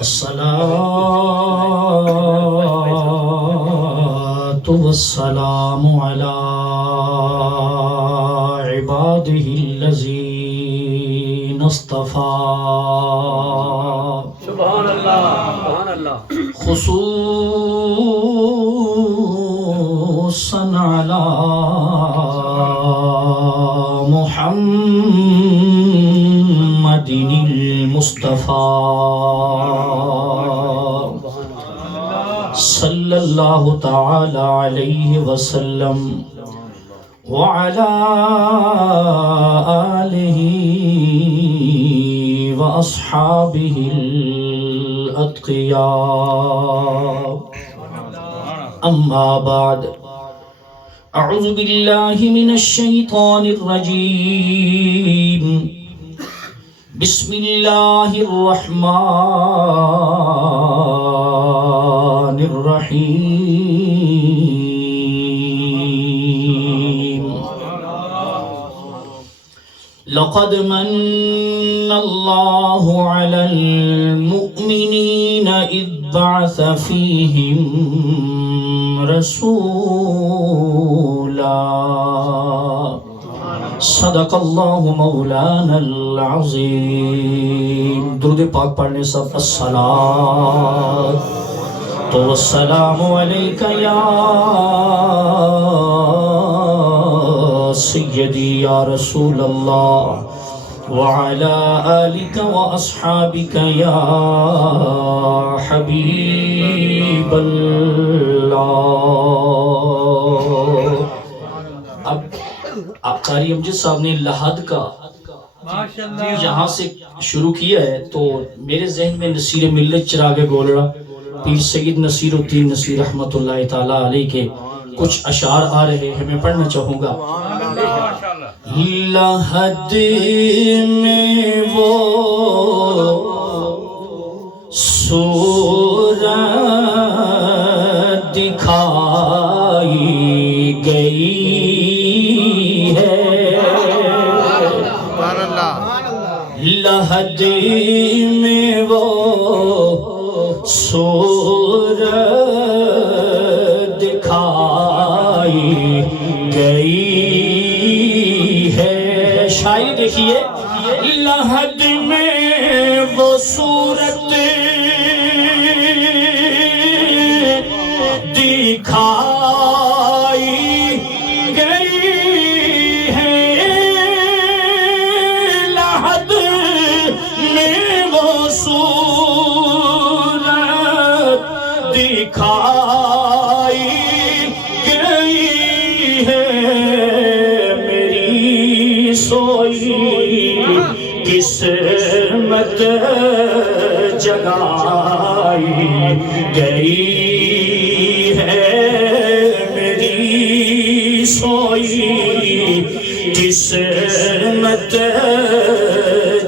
الصلاة والسلام على عباده الذين اصطفى سبحان اللہ سبحان اللہ خصوصا على محمد المصطفى صلی اللہ تعالی علیہ وسلم وعلى آلہ وأصحابہ الأتقیاء اما بعد اعوذ باللہ من الشیطان الرجیم بسم اللہ الرحمن الرحیم لقد من اللہ علی المؤمنین اذ بعث فیہم رسولا صدق اللہ مولانا العظیم۔ درود پاک پڑھنے سب الصلاۃ والسلام علیک یا سیدی یا رسول اللہ وعلی آلک واصحابک یا حبیب اللہ۔ اب قاری امجد صاحب نے لحد کا یہاں سے شروع کیا ہے تو میرے ذہن میں نصیر ملت چراغ گولڑا پیر سید نصیر الدین نصیر رحمت اللہ تعالیٰ علیہ کے کچھ اشعار آ رہے ہیں، میں پڑھنا چاہوں گا۔ لحد میں وہ صورت دکھائی گئی لحد میں وہ صورت دکھائی گئی ہے۔ شاعری دیکھیے، لحد میں وہ صورت دکھائی گئی ہے، لحد میں وہ صورت دکھائی گئی ہے، میری سوئی قسمت جگائی گئی ہے، میری سوئی قسمت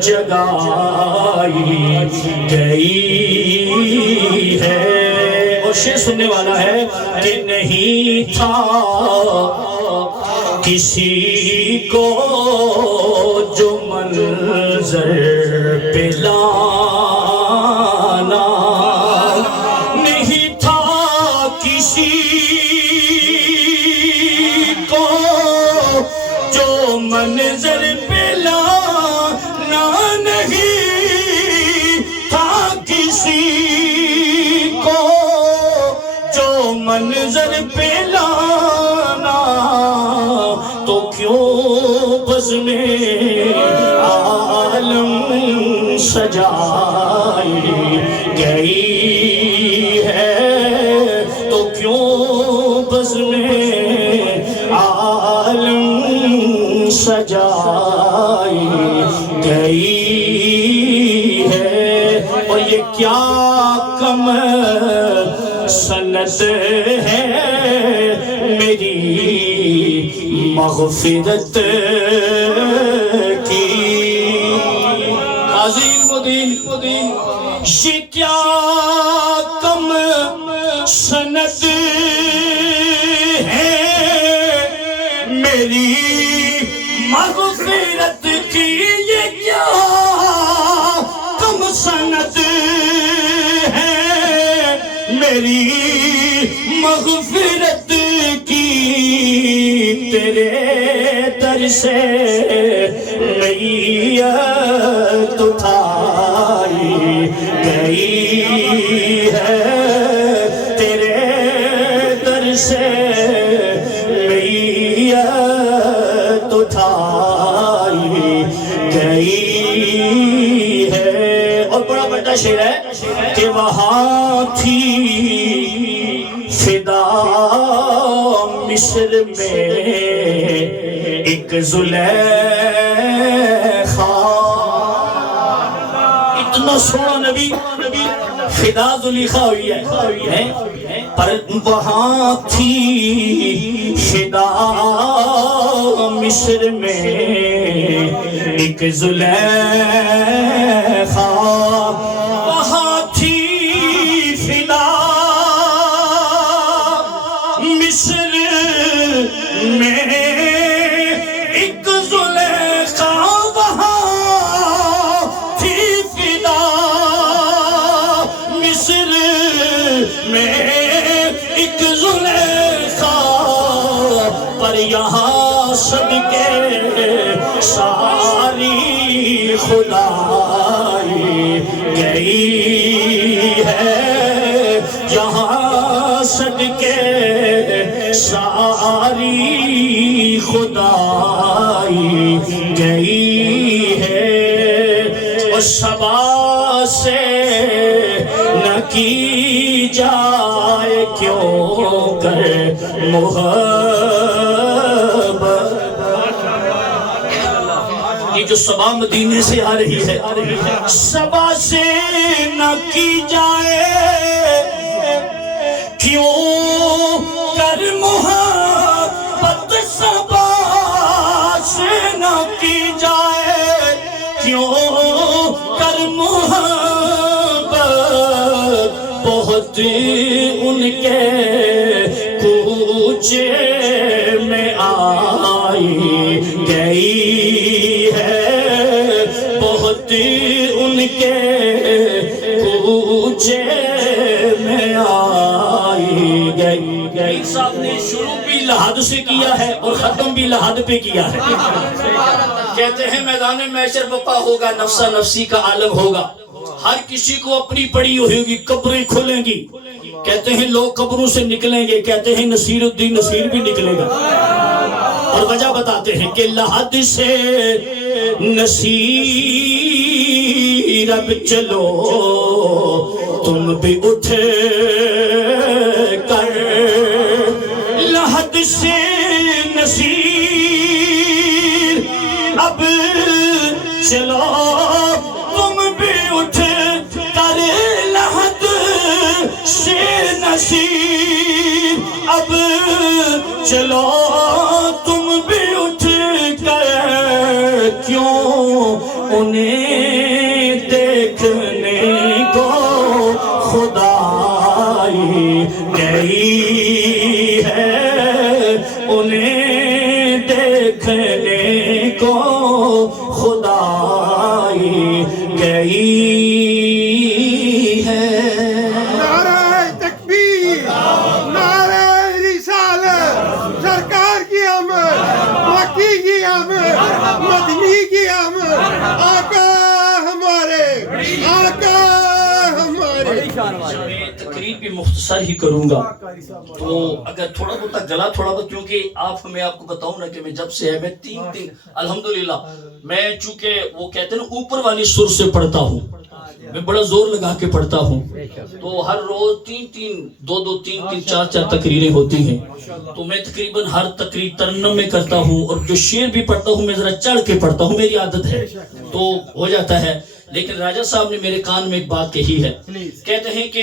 جگائی گئی ہے۔ اور شعر سننے والا ہے کہ نہیں تھا کسی کو جو منظر پہ لانا، نہیں تھا کسی کو جو منظر پہ لانا، نہیں تھا کسی کو جو منظر پہ لانا، تو کیوں بزم عالم سجائی گئی ہے، تو کیوں بزم عالم سجائی گئی ہے۔ اور یہ کیا کم سند ہے میری مغفرت کی، قاضی المدین یہ کیا کم سند ہے میری مغفرت کی، یہ کیا میری مغفرت کی تیرے در سے میت اٹھائی گئی ہے، تیرے در سے میت اٹھائی گئی ہے۔ اور بڑا بڑا شعر ہے کہ وہاں تھی فدا مصر میں ایک زلیخا، اتنا سونا نبی فدا زلیخا ہوئی ہے، پر وہاں تھی فدا مصر میں ایک زلیخا، وہاں تھی فدا مصر میں ایک زلیخا، وہاں تھی فدا مصر میں ایک زلیخا، پر یہاں صدقے ساری خدائی گئی ہے، یہاں صدقے ساری خدائی گئی ہے۔ اور صبا سے نہ کی جائے کیوں کر محبت، یہ جو صبا مدینے سے آ رہی ہے، صبا سے نہ کی جائے کیوں کر محبت، صبا سے نہ کی جائے کیوں کر محبت، بہت ان کے کوچے میں آئی گئی ہے، بہت ان کے کوچے میں آئی گئی۔ صاحب نے شروع بھی لحد سے کیا ہے اور ختم بھی لحد پہ کیا ہے۔ کہتے ہیں میدان محشر بپا ہوگا، نفسا نفسی کا عالم ہوگا، ہر کسی کو اپنی پڑی ہوگی، قبریں کھلیں گی، کہتے ہیں لوگ قبروں سے نکلیں گے، کہتے ہیں نصیر الدین نصیر بھی نکلے گا، اور وجہ بتاتے ہیں کہ لحد سے نصیر اب چلو تم بھی اٹھ کر، لحد سے نصیر اب چلو تم بھی اٹھ کر، لحد سے نصیر اب چلو تم بھی اٹھ کر، کیوں انہیں دیکھنے کو خدائی گئی ہے، انہیں دیکھنے کو خدائی گئی ہے۔ نعرہ تکبیر، نعرہ رسالت، سرکار کی آمد، مکی کی آمد، مدنی کی آمد، آقا ہمارے، آقا ہمارے۔ میں تقریر بھی مختصر ہی کروں گا، تو اگر تھوڑا بہت گلا تھوڑا بہت، کیونکہ میں آپ کو بتاؤں نا کہ میں جب سے ہے میں تین الحمدللہ، میں چونکہ وہ کہتے ہیں نا اوپر والی سر سے پڑھتا ہوں، میں بڑا زور لگا کے پڑھتا ہوں، تو ہر روز دو تین چار تقریریں ہوتی ہیں، تو میں تقریباً ہر تقریر ترنم میں کرتا ہوں، اور جو شعر بھی پڑھتا ہوں میں ذرا چڑھ کے پڑھتا ہوں، میری عادت ہے تو ہو جاتا ہے۔ لیکن راجہ صاحب نے میرے کان میں ایک بات کہی ہے، کہتے ہیں کہ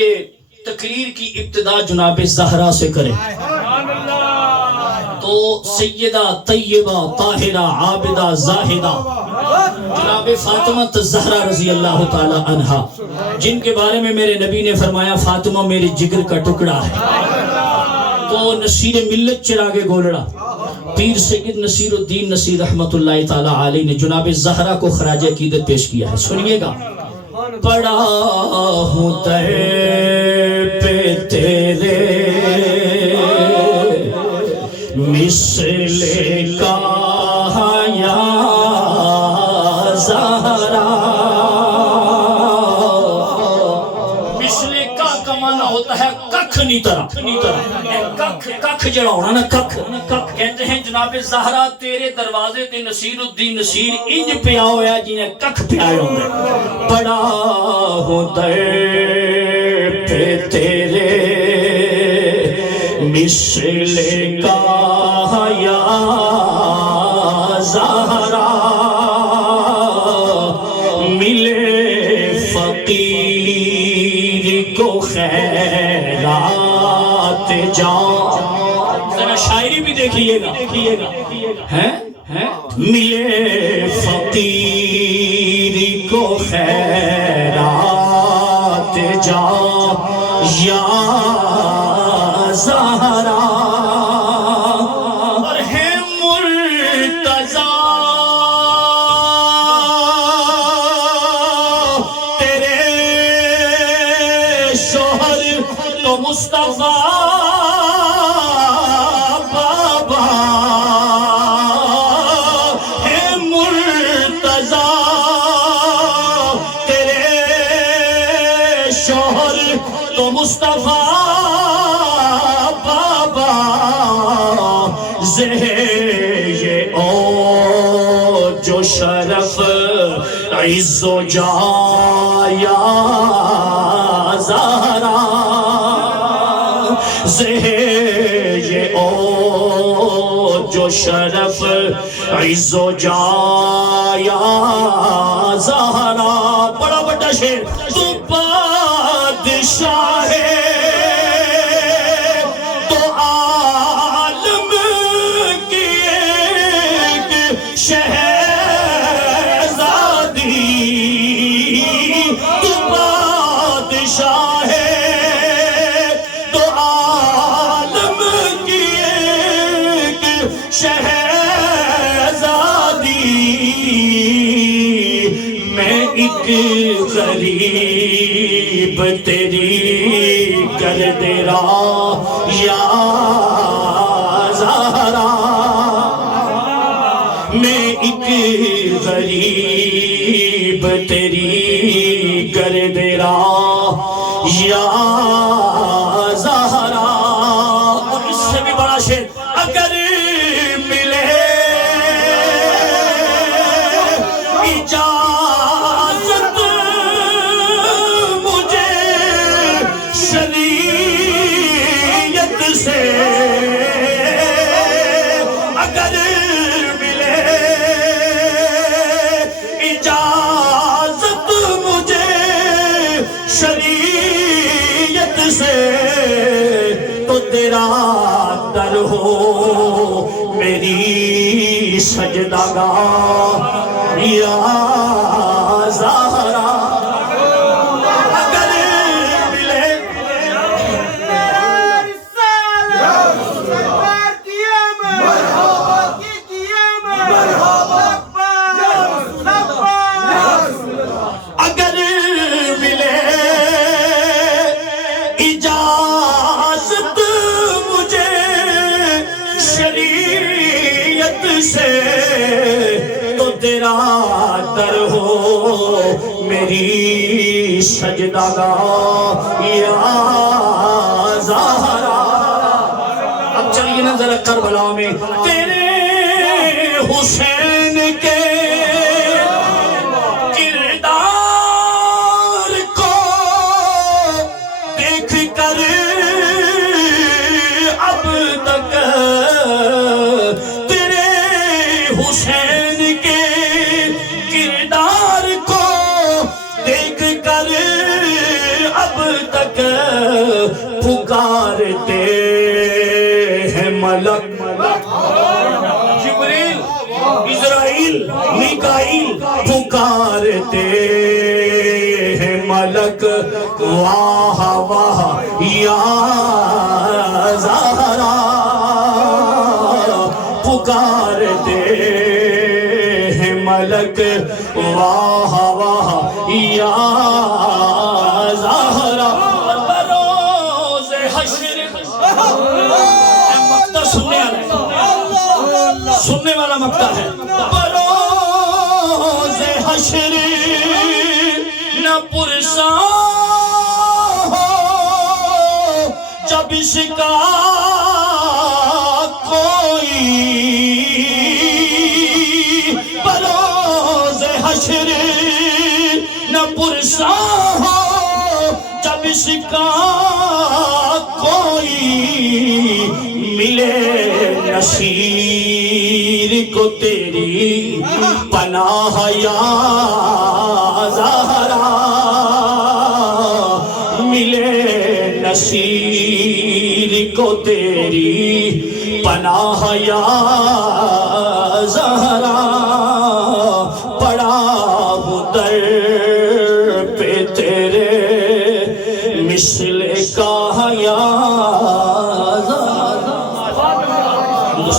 تقریر کی ابتدا جناب زہرا سے کریں، تو سیدہ طیبہ طاہرہ عابدہ زاہدہ جناب فاطمہ الزہرا رضی اللہ تعالی عنہا، جن کے بارے میں میرے نبی نے فرمایا فاطمہ میرے جگر کا ٹکڑا ہے، تو نصیر ملت چراغ گولڑا پیر سید نصیر الدین نصیر رحمت اللہ تعالی علیہ نے جناب زہرا کو خراج عقیدت پیش کیا ہے، سنیے گا۔ پڑا ہوں در پہ مثل کا یا زہرا. مثل کا معنی ہوتا ہے ککھ نہیں طرح. ککھ جڑا ہونا نا ککھ. کہتے ہیں جناب زہرا تیرے دروازے تے نصیر الدین نصیر انج پیا ہویا جنہیں ککھ پیا ہوندے. بڑا ہوں در پہ تیرے مثل کا یا زہرا ملے فقیر کو خیرات جان. ذرا شاعری بھی دیکھئے گا. ملے فقیر کو خیرات جان یا زہرا. اور ہے مرتضی تیرے شوہر تو مصطفیٰ بابا. ہے مرتضی تیرے شوہر تو مصطفیٰ بابا. یہ او جو شرف عز و جا یا زہرا. یہ او جو شرف عز و جا یا زہرا. بڑا بڑا شعر. تو بادشاہ ہے تو عالم کی ایک شہزادی. تو بادشاہ ہے تو عالم کی ایک شہزادی. میں ایک غریب تیری گرد راہ یا زہرا. میں ایک غریب تیری گرد راہ یا زہرا. اور اس سے بھی بڑا شعر. اگر ملے اجازت مجھے شریعت سے. اگر ملے اجازت مجھے شریعت سے تو تیرا در ہو میری سجدہ گاہ یا زہرا. اگر ملے اگر ملے اجازت مجھے شریعت سے تو تیرا در ہو میری سجدہ گاہ یا زہرا. اب چلیے نا ذرا کربلا میں تیرے حسین کے کردار کو دیکھ کر اب تک. تیرے حسین کے کردار کو دیکھ کر اب تک پکارتے ہیں ملک. جبریل اسرائیل میکائیل پکارتے ہیں ملک. واہ واہ یا زہرا. پکارتے ہیں ملک. واہ واہ یا زہرا. بروز حشر مقتل سننے آ رہے ہیں. سننے والا مقطع ہے. بروز حشر نہ پرساں ہو جب اس کا کوئی، بروز حشر نہ پرساں ہو جب اس کا کوئی، ملے نصیر کو تیری پناہ یا زہرا، ملے نصیر کو تیری پناہ یا زہرا، پڑا ہوں در پہ تیرے مثل کا یا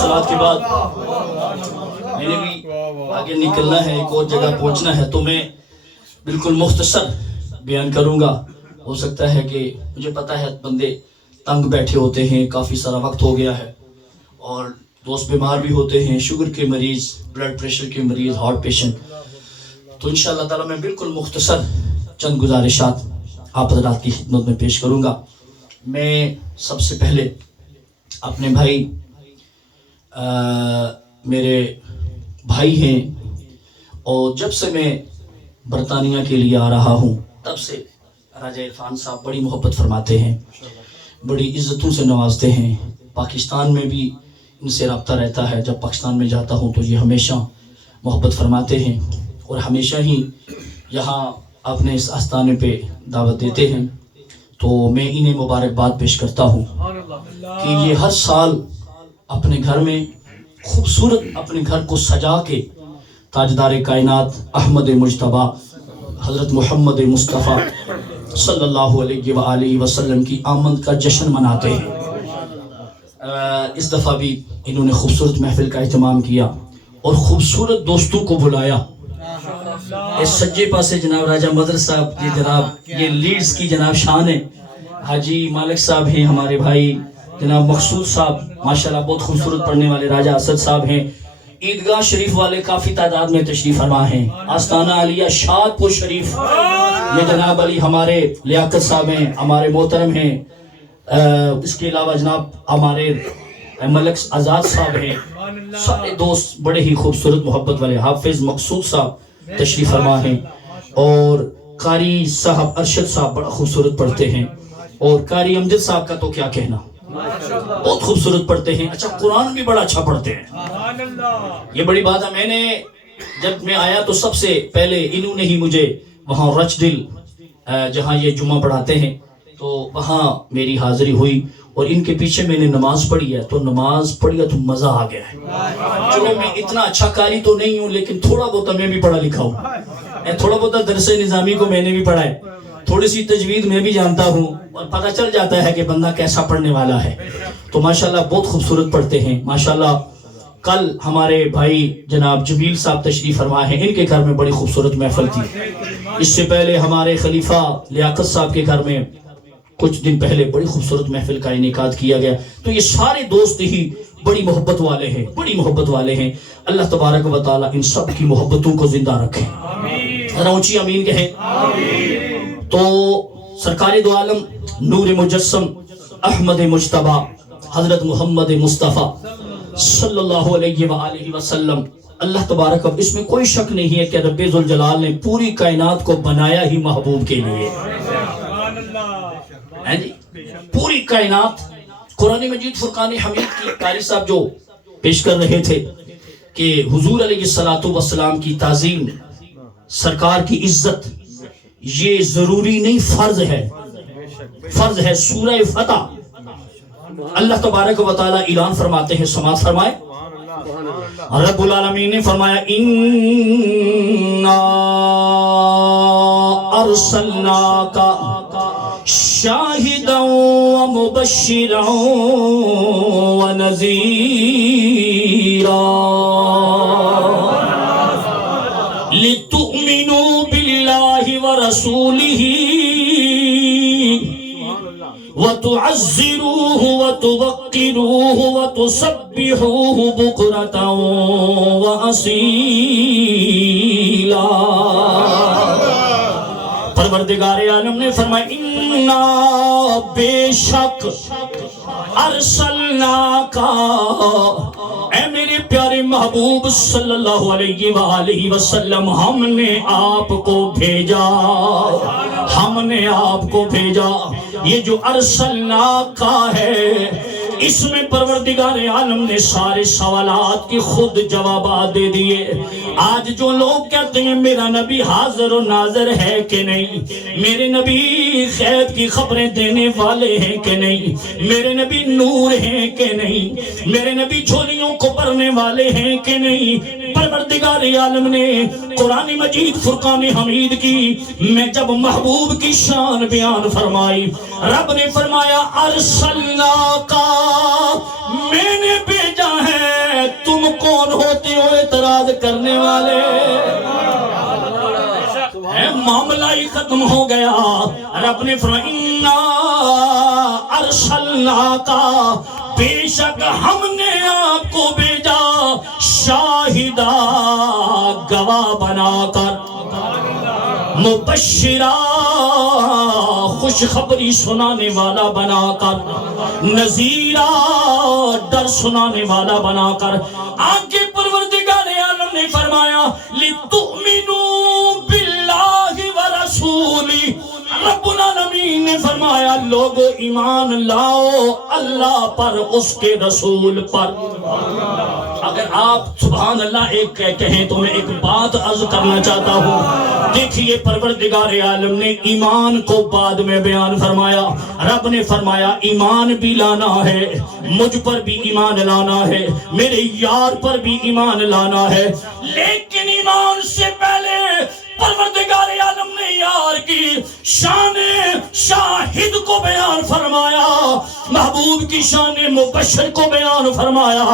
صلوات کے بعد میں نے بھی آگے نکلنا ہے، ایک اور جگہ پہنچنا ہے، تو میں بالکل مختصر بیان کروں گا. ہو سکتا ہے کہ مجھے پتا ہے بندے تنگ بیٹھے ہوتے ہیں، کافی سارا وقت ہو گیا ہے، اور دوست بیمار بھی ہوتے ہیں، شوگر کے مریض، بلڈ پریشر کے مریض، ہارٹ پیشنٹ. تو انشاءاللہ تعالی میں بالکل مختصر چند گزارشات آپ حضرات کی خدمت میں پیش کروں گا. میں سب سے پہلے اپنے بھائی، میرے بھائی ہیں، اور جب سے میں برطانیہ کے لیے آ رہا ہوں تب سے راجہ عرفان صاحب بڑی محبت فرماتے ہیں، بڑی عزتوں سے نوازتے ہیں. پاکستان میں بھی ان سے رابطہ رہتا ہے، جب پاکستان میں جاتا ہوں تو یہ ہمیشہ محبت فرماتے ہیں، اور ہمیشہ ہی یہاں اپنے اس آستانے پہ دعوت دیتے ہیں. تو میں انہیں مبارکباد پیش کرتا ہوں کہ یہ ہر سال اپنے گھر میں خوبصورت اپنے گھر کو سجا کے تاجدار کائنات احمد مجتبیٰ حضرت محمد مصطفیٰ صلی اللہ علیہ وآلہ وسلم کی آمد کا جشن مناتے ہیں. اس دفعہ بھی انہوں نے خوبصورت محفل کا اہتمام کیا اور خوبصورت دوستوں کو بلایا. اس سجے پاسے جناب راجہ مدر صاحب، یہ جناب یہ لیڈز کی جناب شان ہے. حاجی مالک صاحب ہیں ہمارے بھائی، جناب مقصود صاحب ماشاءاللہ بہت خوبصورت پڑھنے والے، راجہ اسد صاحب ہیں، عیدگاہ شریف والے کافی تعداد میں تشریف فرما ہیں، آستانہ علیہ شاد پور شریف یہ جناب علی ہمارے لیاقت صاحب ہیں، ہمارے محترم ہیں. اس کے علاوہ جناب ہمارے ملک آزاد صاحب ہیں، سارے دوست بڑے ہی خوبصورت محبت والے. حافظ مقصود صاحب تشریف فرما ہیں، اور قاری صاحب ارشد صاحب بڑا خوبصورت پڑھتے ہیں، اور قاری امجد صاحب کا تو کیا کہنا، بہت خوبصورت پڑھتے ہیں. اچھا قرآن بھی بڑا اچھا پڑھتے ہیں، یہ بڑی بات ہے. میں نے جب میں آیا تو سب سے پہلے انہوں نے ہی مجھے وہاں رچ دل جہاں یہ جمعہ پڑھاتے ہیں تو وہاں میری حاضری ہوئی، اور ان کے پیچھے میں نے نماز پڑھی ہے. تو نماز پڑھی ہے تو مزہ آ گیا ہے. چلو میں اتنا اچھا قاری تو نہیں ہوں، لیکن تھوڑا بہت میں بھی پڑھا لکھا ہوں، تھوڑا بہت درس نظامی کو میں نے بھی پڑھا ہے، تھوڑی سی تجوید میں بھی جانتا ہوں، اور پتہ چل جاتا ہے کہ بندہ کیسا پڑھنے والا ہے. تو ماشاءاللہ بہت خوبصورت پڑھتے ہیں ماشاءاللہ. کل ہمارے بھائی جناب جمیل صاحب تشریف فرما ہیں، ان کے گھر میں بڑی خوبصورت محفل تھی. اس سے پہلے ہمارے خلیفہ لیاقت صاحب کے گھر میں کچھ دن پہلے بڑی خوبصورت محفل کا انعقاد کیا گیا. تو یہ سارے دوست ہی بڑی محبت والے ہیں، بڑی محبت والے ہیں. اللہ تبارک و تعالی ان سب کی محبتوں کو زندہ رکھے. ذرا اونچی آمین کہیں. تو سرکار دو عالم نور مجسم احمد مجتبیٰ حضرت محمد مصطفیٰ صلی اللہ علیہ وآلہ وسلم، اللہ تبارک، اب اس میں کوئی شک نہیں ہے کہ رب ذوالجلال نے پوری کائنات کو بنایا ہی محبوب کے لیے. پوری کائنات. قرآن مجید فرقان حمید کی قاری صاحب جو پیش کر رہے تھے کہ حضور علیہ السلام کی تعظیم، سرکار کی عزت، یہ ضروری نہیں، فرض ہے. فرض ہے. سورہ فتح اللہ تبارک و تعالی اعلان فرماتے ہیں، سماعت فرمائے. رب العالمین نے فرمایا اِنَّا أَرْسَلْنَاكَ شَاهِدًا وَمُبَشِّرًا وَنَذِيرًا لِتُؤْمِنُوا بِاللَّهِ وَرَسُولِهِ وتعزروه وتوقروه وتسبحوه بكرة وأصيلا. پروردگار عالم نے فرمایا اِنَّا بے شک ارسلناکا، اے میرے پیارے محبوب صلی اللہ علیہ وآلہ وسلم، ہم نے آپ کو بھیجا، ہم نے آپ کو بھیجا. یہ جو ارسلناکا ہے، اس میں پروردگار عالم نے سارے سوالات کی خود جوابات دے دیے. آج جو لوگ کہتے ہیں میرا نبی حاضر و ناظر ہے کہ نہیں، میرے نبی غیب کی خبریں دینے والے ہیں کہ نہیں، میرے نبی نور ہیں کہ نہیں، میرے نبی جھولیوں کو بھرنے والے ہیں کہ نہیں، پروردگار عالم نے قرآن مجید فرقان حمید کی میں جب محبوب کی شان بیان فرمائی، رب نے فرمایا ارسلناکا، میں نے بھیجا ہے. تم کون ہوتے ہو اعتراض کرنے والے؟ معاملہ ہی ختم ہو گیا. رب نے فرمایا اِنَّا ارسلناکا، بے شک ہم نے آپ کو بھیجا شاہدہ، گواہ بنا کر، مبشرہ، خوشخبری سنانے والا بنا کر، نذیرہ، ڈر سنانے والا بنا کر. آگے پروردگار عالم نے فرمایا لِتُؤْمِنُوا بِاللَّهِ وَرَسُولِهِ، رب العالمین نے فرمایا لوگو ایمان لاؤ اللہ پر، اس کے رسول پر. اگر آپ سبحان اللہ ایک کہیں تو میں ایک بات عرض کرنا چاہتا ہوں. دیکھیے پروردگار عالم نے ایمان کو بعد میں بیان فرمایا. رب نے فرمایا ایمان بھی لانا ہے، مجھ پر بھی ایمان لانا ہے، میرے یار پر بھی ایمان لانا ہے. لیکن ایمان سے پہلے پروردگار عالم نے یار کی شان شاہد کو بیان فرمایا، محبوب کی شان مبشر کو بیان فرمایا،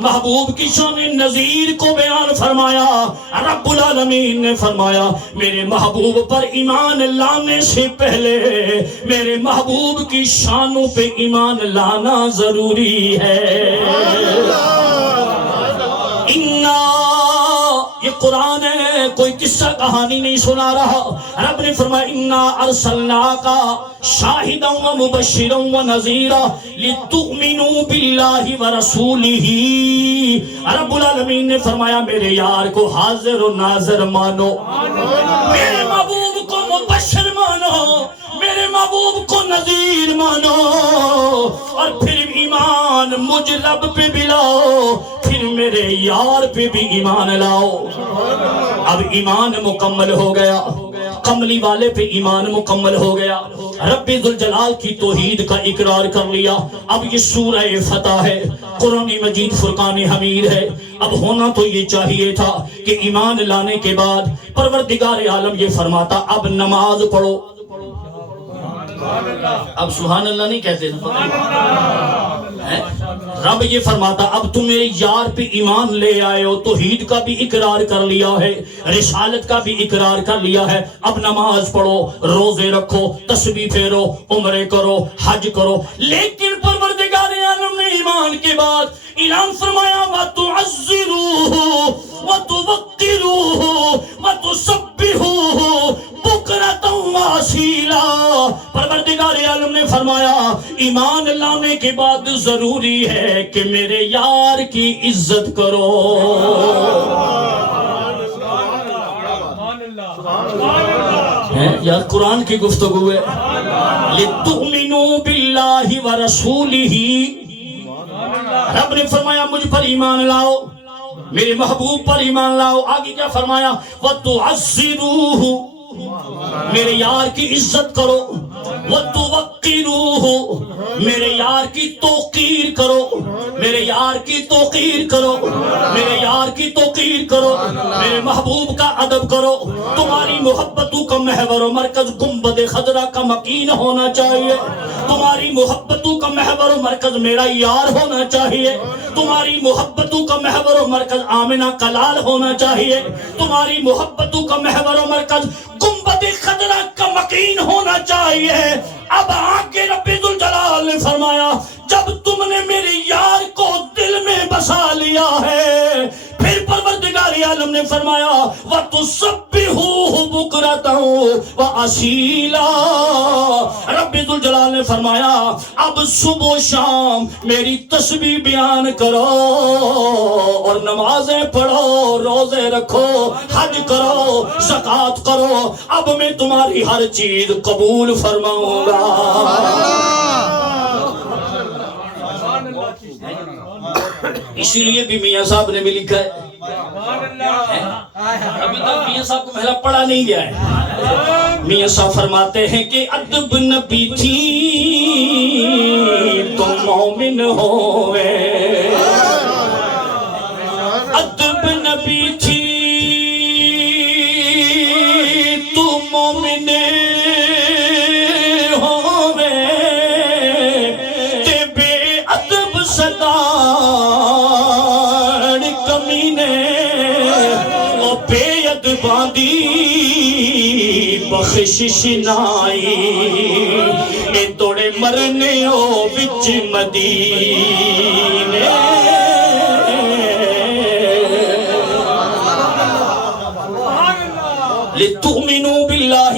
محبوب کی شان نذیر کو بیان فرمایا. رب العالمین نے فرمایا میرے محبوب پر ایمان لانے سے پہلے میرے محبوب کی شانوں پہ ایمان لانا ضروری ہے. یہ قرآن ہے، کوئی قصہ کہانی نہیں سنا رہا. رب نے فرمایا اِنَّا أَرْسَلْنَاكَ شَاهِدًا وَمُبَشِّرًا وَنَذِيرًا لِتُؤْمِنُوا بِاللَّهِ وَرَسُولِهِ. رب العالمین نے فرمایا میرے یار کو حاضر و ناظر مانو، میرے محبوب کو مبشر مانو، میرے محبوب کو نذیر مانو، اور پھر ایمان مجھ رب پہ بھی لاؤ، پھر میرے یار پہ بھی ایمان لاؤ. اب ایمان مکمل ہو گیا، کملی والے پہ ایمان مکمل ہو گیا، رب ذوالجلال کی توحید کا اقرار کر لیا. اب یہ سورہ فتح ہے، قرآن مجید فرقان حمید ہے. اب ہونا تو یہ چاہیے تھا کہ ایمان لانے کے بعد پروردگار عالم یہ فرماتا اب نماز پڑھو. اب سبحان اللہ نہیں کہتے نا، رب یہ فرماتا اب تم میرے یار پہ ایمان لے آئے ہو، توحید کا بھی اقرار کر لیا ہے، رسالت کا بھی اقرار کر لیا ہے، اب نماز پڑھو، روزے رکھو، تسبیح پھیرو، عمرے کرو، حج کرو. لیکن پروردگار عالم نے ایمان کے بعد اعلان فرمایا وَتُعَزِّرُوهُ وَتُوَقِّرُوهُ وَتُسَبِّحُوهُ بُكْرَةً وَأَصِيلًا. پروردگار عالم نے فرمایا ایمان لانے کے بعد ضروری ہے کہ میرے یار کی عزت کرو. یار قرآن کی گفتگو ہے. لِتُؤْمِنُوا بِاللَّهِ وَرَسُولِهِ. رب نے فرمایا مجھ پر ایمان لاؤ، میرے محبوب پر ایمان لاؤ. آگے کیا فرمایا وَتُعَزِّرُوهُ، میرے یار کی عزت کرو، وَتُوَقِّرُوهُ، میرے یار کی توقیر کرو، میرے یار کی توقیر کرو، میرے یار کی توقیر کرو، میرے محبوب کا ادب کرو. تمہاری محبتوں کا محور و مرکز گنبد خضرا کا مکین ہونا چاہیے، تمہاری محبتوں کا محور و مرکز میرا یار ہونا چاہیے، تمہاری محبتوں کا محور و مرکز آمنہ کلال ہونا چاہیے، تمہاری محبتوں کا محور و مرکز گنبد محبت خضرا کا مکین ہونا چاہیے. اب آگے رب ذوالجلال نے فرمایا جب تم نے میرے یار کو دل میں بسا لیا ہے پھر پروردگار عالم نے فرمایا وَتُسَبِّحُوهُ بُكْرَةً وَأَصِيلًا. رب ذوالجلال نے فرمایا اب صبح و شام میری تسبیح بیان کرو اور نمازیں پڑھو, روزے رکھو, حج کرو, زکوٰۃ کرو, اب میں تمہاری ہر چیز قبول فرماؤں گا. اسی لیے بھی میاں صاحب نے بھی لکھا ہے, ابھی تک میاں صاحب کو محلہ پڑھا نہیں گیا ہے. میاں صاحب فرماتے ہیں کہ ادب نبی تھی تم مومن ہوئے, ادب نبی تھی تم مومن ہوئے, تے بے ادب صدا کمینے او بے ادباں دی بخشش نائی اے توڑے مرنے او وچ مدینے. لِتُؤْمِنُوا بِاللَّهِ,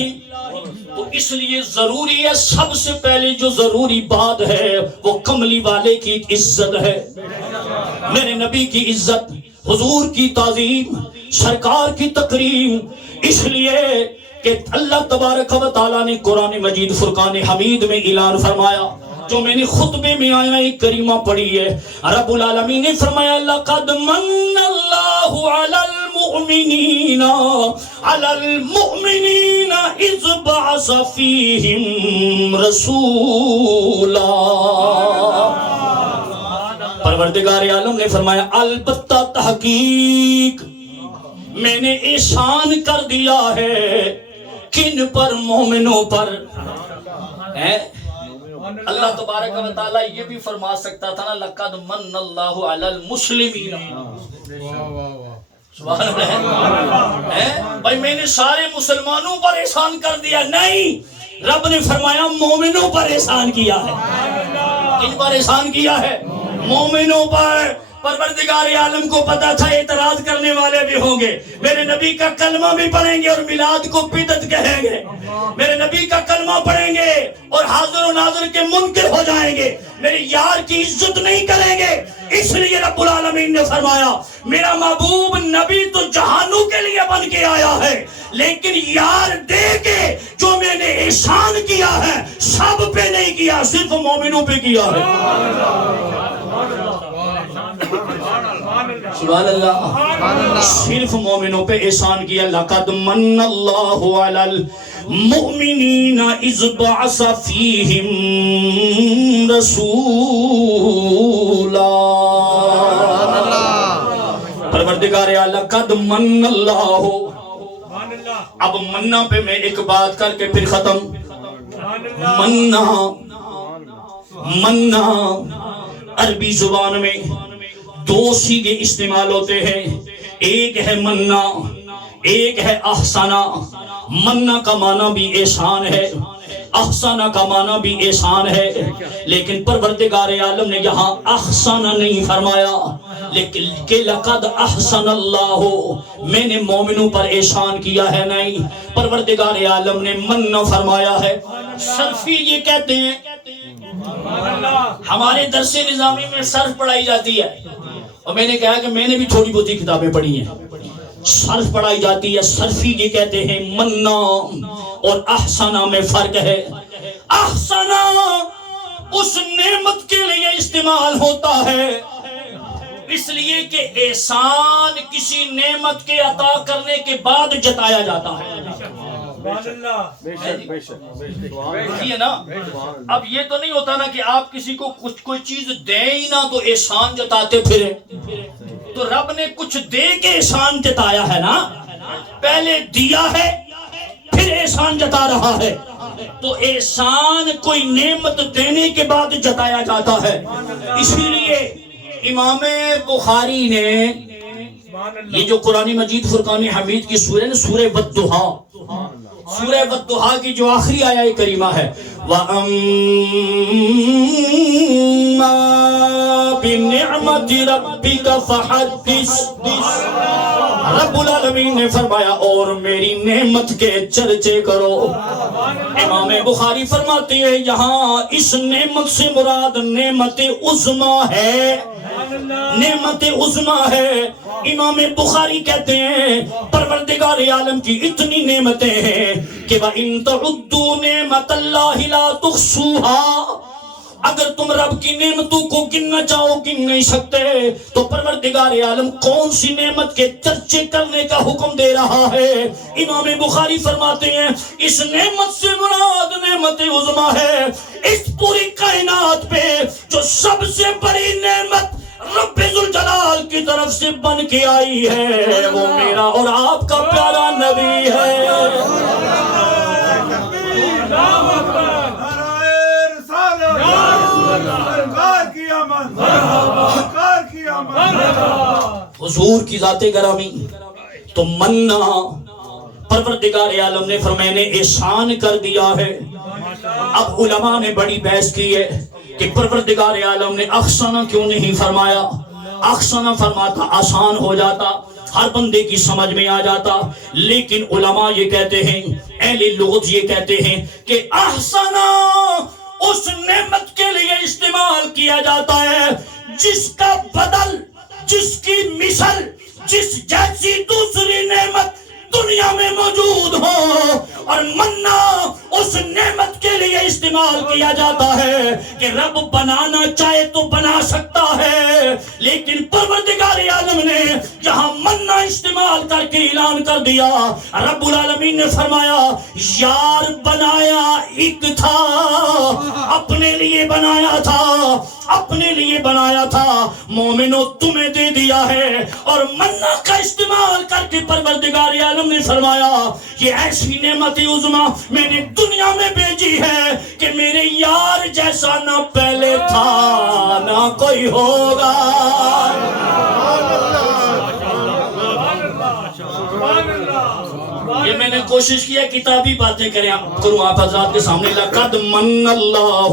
تو اس لیے ضروری ہے, سب سے پہلے جو ضروری بات ہے وہ کملی والے کی عزت ہے, میرے نبی کی عزت, حضور کی تعظیم, سرکار کی تکریم. اس لیے کہ اللہ تبارک و تعالیٰ نے قرآن مجید فرقان حمید میں اعلان فرمایا, جو میں نے خطبے میں آیا ایک کریمہ پڑھی ہے. رب العالمین نے فرمایا لَقَدْ مَنَّ اللَّهُ عَلَى الْمُؤْمِنِينَ إِذْ بَعَثَ فِيهِمْ رَسُولًا. پروردگار عالم نے فرمایا البتہ تحقیق میں نے احسان کر دیا ہے کن پر, مومنوں پر. اللہ تبارک و تعالیٰ یہ بھی فرما سکتا تھا نا لَقَدْ مَنَّ اللَّهُ عَلَى الْمُسْلِمِينَ. سبحان اللہ, بھائی میں نے سارے مسلمانوں پر احسان کر دیا, نہیں, رب نے فرمایا مومنوں پر احسان کیا ہے. کن پر احسان کیا ہے؟ مومنوں پر. پروردگار عالم کو پتا تھا اعتراض کرنے والے بھی ہوں گے, میرے نبی کا کلمہ بھی پڑھیں گے اور میلاد کو بدعت کہیں گے, میرے نبی کا کلمہ پڑھیں گے اور حاضر و ناظر کے منکر ہو جائیں گے, میرے یار کی عزت نہیں کریں گے. اس لیے رب العالمین نے فرمایا میرا محبوب نبی تو جہانوں کے لیے بن کے آیا ہے, لیکن یار دے کے جو میں نے احسان کیا ہے سب پہ نہیں کیا, صرف مومنوں پہ کیا ہے. سبحان اللہ, صرف مومنوں پہ احسان کیا. لَقَدْ مَنَّ اللَّهُ عَلَى الْمُؤْمِنِينَ إِذْ بَعَثَ فِيهِمْ رَسُولًا. پروردگار اعلیٰ قد من اللہ. اب منا پہ میں ایک بات کر کے پھر ختم. منا عربی زبان میں دو صیغے استعمال ہوتے ہیں, ایک ہے منا, ایک ہے احسانہ. منا کا معنی بھی احسان ہے, احسانہ کا معنی بھی احسان ہے, لیکن پروردگار عالم نے یہاں احسانہ نہیں فرمایا, لیکن کہ لقد احسن اللہ, میں نے مومنوں پر احسان کیا ہے, نہیں, پروردگار عالم نے منا فرمایا ہے. صرفی یہ کہتے ہیں, ہمارے درس نظامی میں صرف پڑھائی جاتی ہے, اور میں نے کہا کہ میں نے بھی تھوڑی بہت کتابیں پڑھی ہیں, صرف پڑھائی جاتی ہے. صرفی یہ کہتے ہیں منا اور احسانہ میں فرق ہے. احسانہ اس نعمت کے لیے استعمال ہوتا ہے, اس لیے کہ احسان کسی نعمت کے عطا کرنے کے بعد جتایا جاتا ہے. یہ نا, اب یہ تو نہیں ہوتا نا کہ آپ کسی کو کچھ کوئی چیز دیں ہی نہ تو احسان جتاتے پھریں. تو رب نے کچھ دے کے احسان جتایا ہے نا, پہلے دیا ہے پھر احسان جتا رہا ہے. تو احسان کوئی نعمت دینے کے بعد جتایا جاتا ہے. اسی لیے امام بخاری نے یہ جو قرآن مجید فرقان حمید کی سورہ ہے, سورہ والضحیٰ, سورہ والضحیٰ کی جو آخری آیہ کریمہ ہے وَأَمَّا بِنِعْمَةِ رَبِّكَ فَحَدِّثْ رب العالمین نے فرمایا اور میری نعمت کے چرچے کرو. امام بخاری فرماتے ہیں یہاں اس نعمت سے مراد نعمت عظمی ہے، نعمت عظمی ہے. امام بخاری کہتے ہیں پروردگار عالم کی اتنی نعمتیں ہیں کہ وَإِن تَعُدُّوا نِعْمَةَ اللَّهِ لَا تُحْصُوهَا، اگر تم رب کی نعمتوں کو گننا چاہو گن نہیں سکتے. تو پروردگار عالم کون سی نعمت کے چرچے کرنے کا حکم دے رہا ہے؟ امام بخاری فرماتے ہیں اس نعمت سے مراد نعمت عظمی ہے. اس پوری کائنات پہ جو سب سے بڑی نعمت رب ذوالجلال کی طرف سے بن کے آئی ہے وہ میرا اور آپ کا پیارا نبی ہے. حضور کی ذات گرامی تو مننا پروردگار عالم نے فرمایا نے احسان کر دیا ہے. اب علماء نے بڑی بحث کی ہے کہ پروردگار عالم نے اخسانہ کیوں نہیں فرمایا. اخسانہ فرماتا آسان ہو جاتا، ہر بندے کی سمجھ میں آ جاتا. لیکن علماء یہ کہتے ہیں، اہل لغت یہ کہتے ہیں کہ احسانہ اس نعمت کے لیے استعمال کیا جاتا ہے جس کا بدل، جس کی مثل، جس جیسی دوسری نعمت دنیا میں موجود ہو. اور مننا اس نعمت کے لیے استعمال کیا جاتا ہے کہ رب بنانا چاہے تو بنا سکتا ہے. لیکن پروردگار عالم نے جہاں مننا استعمال کر کے اعلان کر دیا، رب العالمین نے فرمایا یار بنایا ایک تھا، اپنے لیے بنایا تھا، اپنے لیے بنایا تھا، مومنوں تمہیں دے دیا ہے. اور مننا کا استعمال کر کے پروردگار عالم نے فرمایا یہ ایسی نعمت عظمی میں نے دنیا میں بھیجی ہے کہ میرے یار جیسا نہ پہلے تھا نہ کوئی ہوگا. یہ میں نے کوشش کیا کتابی باتیں کروں آپ حضرات کے سامنے. لقد من اللہ،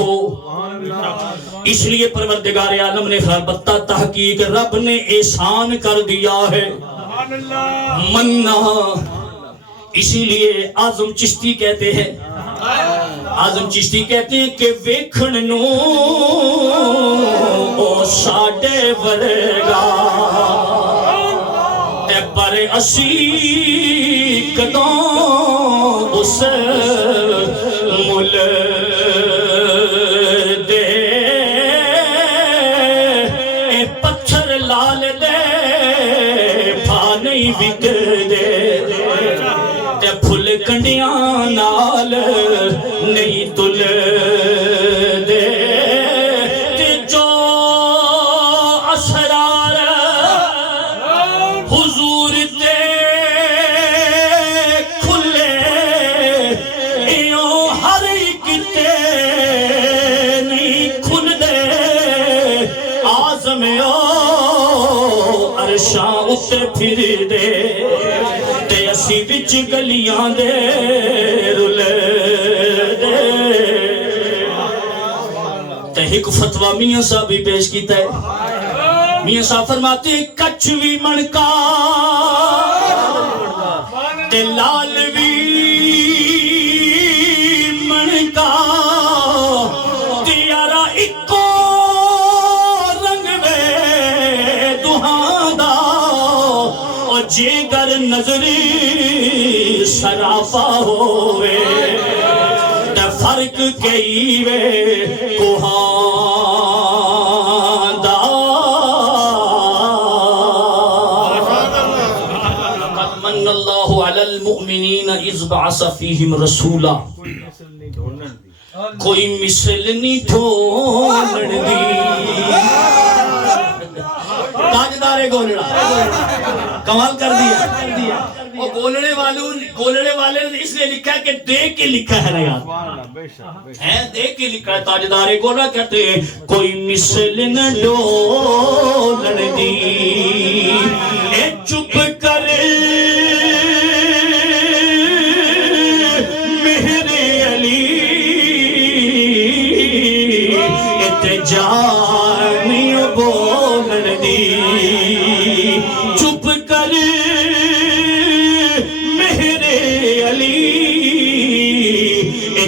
اس لیے پروردگار عالم نے البتہ تحقیق رب نے احسان کر دیا ہے. مننا اسی لیے اعظم چشتی کہتے ہیں، اعظم چشتی کہتے ہیں کہ ویکھن نو او ساڈے ورگا تے پر اسی کدوں اس مل دے اے پتھر لال دے پھا نہیں وک دے تے پھل کنڈیاں نال نہیں تل دے تے جو اسرار حضور تے کھلے ایوں ہر ایک تے نہیں کھل دے. آزم عرشاں اتے پھر دے تے اسی وچ گلیاں دے رل دے. تے ایک فتویٰ میاں صاحب بھی پیش کیتا ہے. میاں صاحب فرماتے کچھ بھی منکا تے لال بھی منکا تیارا اکو رنگ وے دوہاں دا. اور جے گر نظری سرافا ہوئے تے فرق کئی وے کوہاں دا. من اللہ علی المؤمنین اذ بعث فیہم رسولا، کوئی مثل نہیں ڈھونڈ دی. تاجدار گولڑا کمال کر دیا. وہ گولڑے والے نے اس لیے لکھا ہے کہ دیکھ کے لکھا ہے نا یار، دیکھ کے لکھا ہے. تاجدار گولڑا کہتے ہیں کوئی مثل نہ ڈھونڈ دی اے چپ کر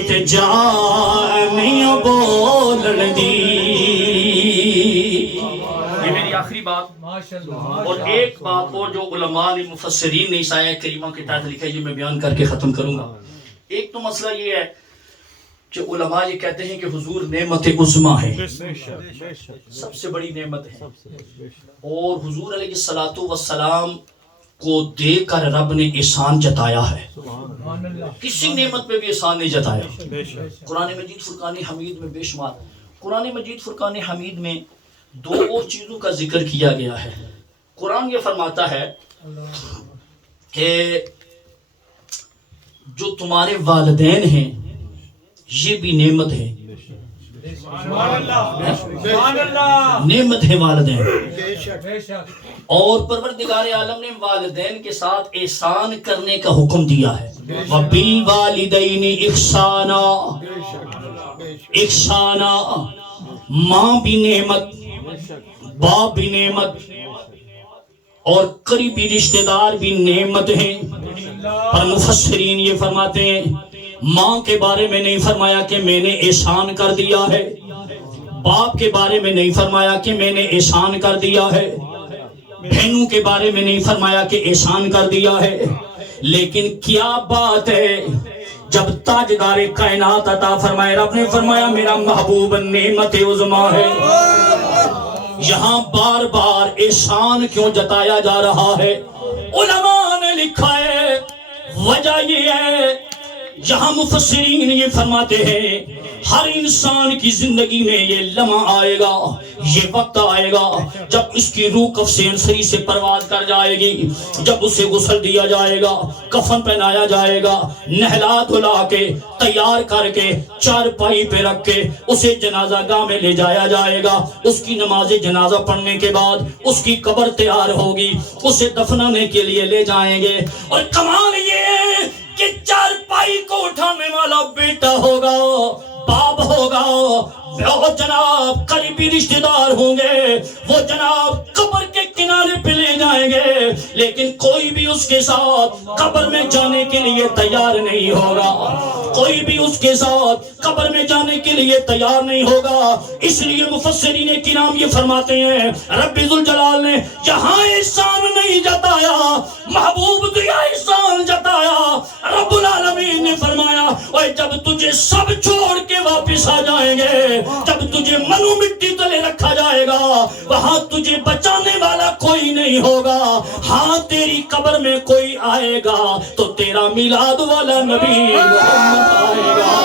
تے جانیاں بولن دی. یہ میری آخری بات اور ایک بات اور جو علماء نے مفسرین نے اس آیت کریمہ کے تحت لکھا ہے یہ میں بیان کر کے ختم کروں گا. ایک تو مسئلہ یہ ہے کہ علماء یہ کہتے ہیں کہ حضور نعمت عظمیٰ ہے, سب سے بڑی نعمت ہے, اور حضور علیہ السلام کو دے کر رب نے احسان جتایا ہے. کسی نعمت پہ بھی احسان نہیں جتایا. قرآن مجید فرقان حمید میں بے شمار, قرآن مجید فرقان حمید میں دو اور چیزوں کا ذکر کیا گیا ہے. قرآن یہ فرماتا ہے کہ جو تمہارے والدین ہیں یہ بھی نعمت ہے. نعمت ہے والدین. اور پروردگار عالم نے والدین کے ساتھ احسان کرنے کا حکم دیا ہے. وَبِالْوَالِدَيْنِ إِحْسَانًا, احسانا. ماں بھی نعمت, باپ بھی نعمت, اور قریبی رشتہ دار بھی نعمت ہیں. پر مفسرین یہ فرماتے ہیں ماں کے بارے میں نہیں فرمایا کہ میں نے احسان کر دیا ہے, باپ کے بارے میں نہیں فرمایا کہ میں نے احسان کر دیا ہے, بہنوں کے بارے میں نہیں فرمایا کہ احسان کر دیا ہے. لیکن کیا بات ہے جب تاجدار کائنات عطا فرمائے, رب نے فرمایا میرا محبوب نعمت عظمیٰ ہے. یہاں بار بار احسان کیوں جتایا جا رہا ہے؟ علماء نے لکھا ہے وجہ یہ ہے, یہاں مفسرین یہ فرماتے ہیں ہر انسان کی زندگی میں یہ لمحہ آئے گا, یہ وقت آئے گا جب اس کی روح کف سے انصری سے پرواز کر جائے گی, جب اسے غسل دیا جائے گا, کفن پہنایا جائے گا, نہلا دھلا کے تیار کر کے چارپائی پہ رکھ کے اسے جنازہ گاہ میں لے جایا جائے گا. اس کی نماز جنازہ پڑھنے کے بعد اس کی قبر تیار ہوگی, اسے دفنانے کے لیے لے جائیں گے. اور کمال یہ ہے کہ چارپائی کو اٹھانے والا بیٹا ہوگا, باپ ہوگا, وہ جناب قریبی رشتہ دار ہوں گے, وہ جناب قبر کے کنارے پہ لے جائیں گے, لیکن کوئی بھی اس کے ساتھ قبر میں جانے کے لیے تیار نہیں ہوگا. کوئی بھی اس کے ساتھ قبر میں جانے کے لیے تیار نہیں ہوگا. اس لیے مفسرین کرام یہ فرماتے ہیں رب ذوالجلال نے یہاں احسان نہیں جتایا, محبوب دیا احسان جتایا. رب العالمین نے فرمایا اوے جب تجھے سب چھوڑ کے واپس آ جائیں گے, جب تجھے منو مٹی تلے رکھا جائے گا, وہاں تجھے بچانے والا کوئی نہیں ہوگا. ہاں تیری قبر میں کوئی آئے گا تو تیرا میلاد والا نبی محمد آئے گا.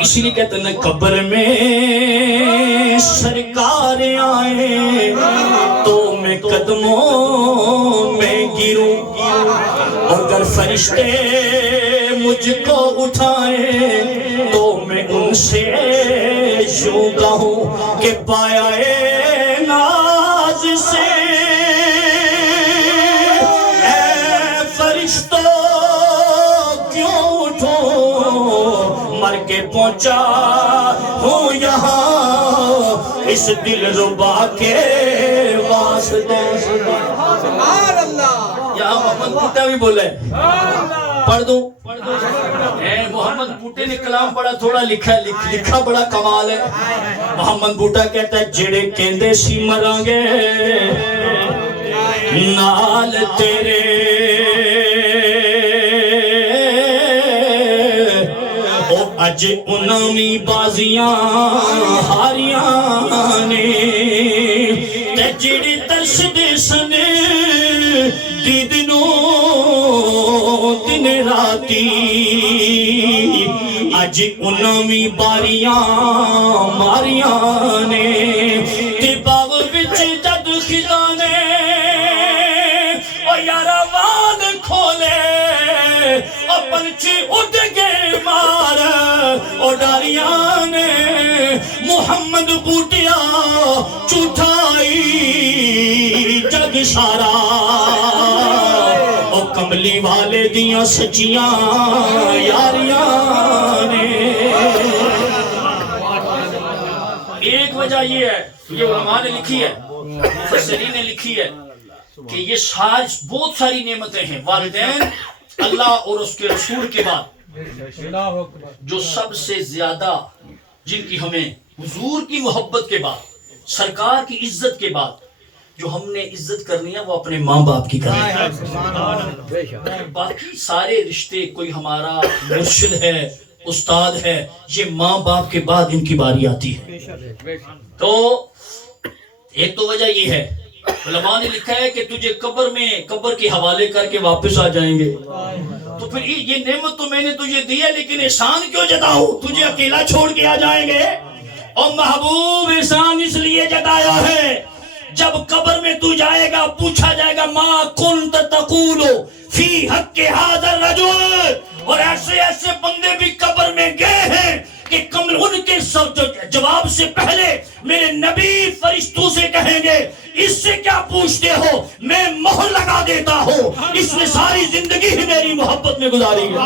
اسی لیے کہتے ہیں قبر میں سرکار آئے تو میں قدموں میں گروں, اور اگر فرشتے مجھ کو اٹھائیں تو میں ان سے یوں کہوں کہ پایا اے ناز سے اے فرشتوں کیوں اٹھو, مر کے پہنچا ہوں یہاں اس دل ربا کے واسطے. سبحان اللہ. یہاں محمد بوٹا بھی بولے, پڑھ دوں. محمد بوٹے نے کلام بڑا تھوڑا لکھا بڑا کمال ہے. محمد بوٹا کہتا ہے جڑے کہندے سی مران گے نال تیرے, اج انہاں وی بازیاں ہاریاں نے, تے جڑی ترس دے سن دید نو دن راتی, اج انہاں وی باریاں ماریاں نے. تے باغ وچ جد خزانے او یارا وان کھولے, او پنچھی اڑ گئے مار او ڈاریاں نے. محمد بوٹیا چوٹھائی جگ سارا, او کملی والے دیاں سچیاں یاریاں نے. ایک وجہ یہ ہے یہ علماء نے لکھی ہے، مفسرین نے لکھی ہے کہ یہ بہت ساری نعمتیں ہیں. والدین اللہ اور اس کے رسول کے بعد جو سب سے زیادہ جن کی ہمیں حضور کی محبت کے بعد، سرکار کی عزت کے بعد جو ہم نے عزت کرنی ہے وہ اپنے ماں باپ کی کرنی ہے. باقی سارے رشتے، کوئی ہمارا مرشد ہے، استاد ہے، یہ ماں باپ کے بعد ان کی باری آتی ہے. تو ایک تو وجہ یہ ہے، علماء نے لکھا ہے کہ تجھے قبر کے حوالے کر کے واپس آ جائیں گے. تو پھر یہ نعمت تو میں نے تجھے دی ہے، لیکن احسان کیوں جتاؤں؟ تجھے اکیلا چھوڑ کے آ جائیں گے. اور محبوب احسان اس لیے جتایا ہے، جب قبر میں تو جائے گا پوچھا جائے گا ما کنت تقول فی حق ھذا الرجل، اور ایسے ایسے بندے بھی قبر میں گئے ہیں کہ ان کے جواب سے پہلے میرے نبی فرشتوں سے کہیں گے اس سے کیا پوچھتے ہو، میں مہر لگا دیتا ہوں، اس نے ساری زندگی ہی میری محبت میں گزاری ہے.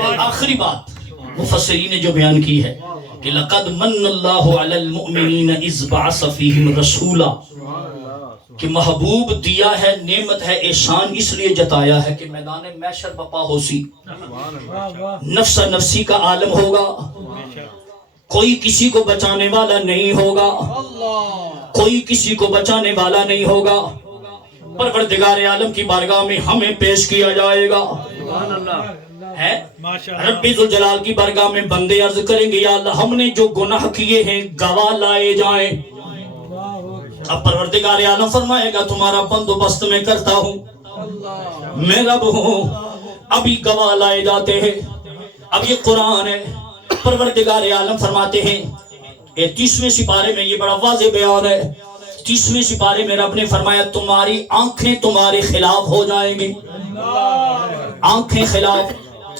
اور آخری بات مفسرین نے جو بیان کی ہے کہ لقد من اللہ علی المؤمنین اذ بعث فیہم رسولا، کہ محبوب دیا ہے، نعمت ہے، احسان اس لیے جتایا ہے کہ میدان محشر بپا ہو سی، نفس نفسی کا عالم ہوگا، کوئی کسی کو بچانے والا نہیں ہوگا، کوئی کسی کو بچانے والا نہیں ہوگا. پروردگار عالم کی بارگاہ میں ہمیں پیش کیا جائے گا. رب ذوالجلال کی بارگاہ میں بندے عرض کریں گے یا اللہ ہم نے جو گناہ کیے ہیں گواہ لائے جائیں. اب پروردگار عالم فرمائے گا تمہارا بندوبست میں کرتا ہوں، میں رب ہوں. ابھی گواہ لائے جاتے ہیں. اب یہ قرآن ہے. پروردگار عالم فرماتے ہیں 30ویں سپارے میں، یہ بڑا واضح بیان ہے. 30ویں سپارے میں رب نے فرمایا تمہاری آنکھیں تمہارے خلاف ہو جائیں گی. آنکھیں خلاف،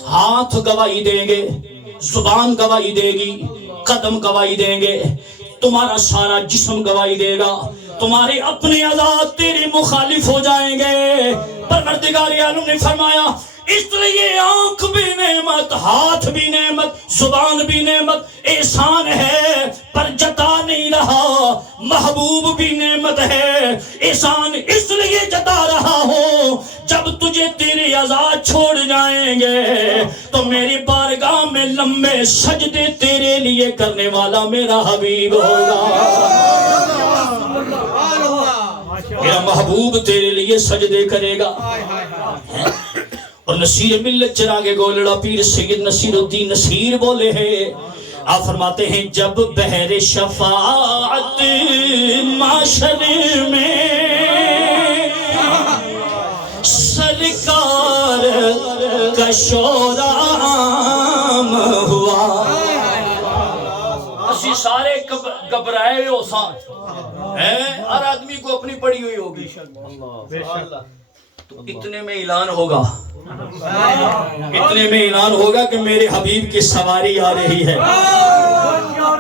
ہاتھ گواہی دیں گے، زبان گواہی دے گی، قدم گواہی دیں گے، تمہارا سارا جسم گواہی دے گا. تمہارے اپنے اعضاء تیرے مخالف ہو جائیں گے. پروردگار عالم نے فرمایا اس لیے آنکھ بھی نعمت، ہاتھ بھی نعمت، زبان بھی نعمت، احسان ہے پر جتا نہیں رہا. محبوب بھی نعمت ہے، احسان اس لیے جتا رہا ہوں جب تجھے تیرے اعضاء چھوڑ جائیں گے تو میری بارگاہ میں لمبے سجدے تیرے لیے کرنے والا میرا حبیب ہوگا. میرا محبوب تیرے لیے سجدے کرے گا. اور نصیر ملت چراغ گولڑا پیر سید نصیر الدین نصیر بولے ہیں، آپ فرماتے ہیں جب بحر شفاعت معاشر میں سرکار کا شور عام ہوا، اسی سارے گھبرائے ہو سان، ہر آدمی کو اپنی پڑی ہوئی ہوگی. تو اتنے میں اعلان ہوگا، اتنے میں اعلان ہوگا کہ میرے حبیب کی سواری آ رہی ہے.